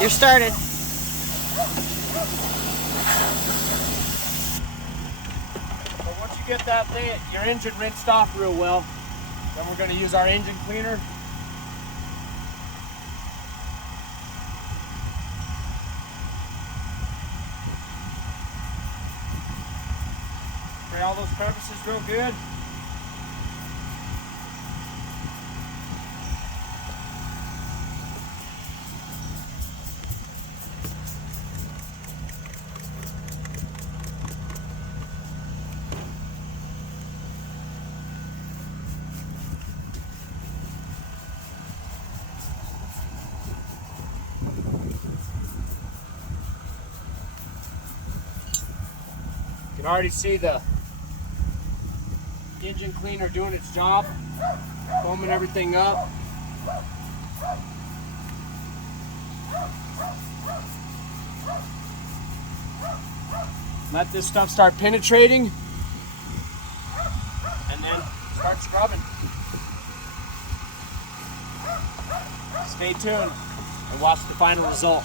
You're started. So once you get that thing, your engine rinsed off real well, then we're going to use our engine cleaner. Spray all those crevices real good. You can already see the engine cleaner doing its job, foaming everything up. Let this stuff start penetrating and then start scrubbing. Stay tuned and watch the final result.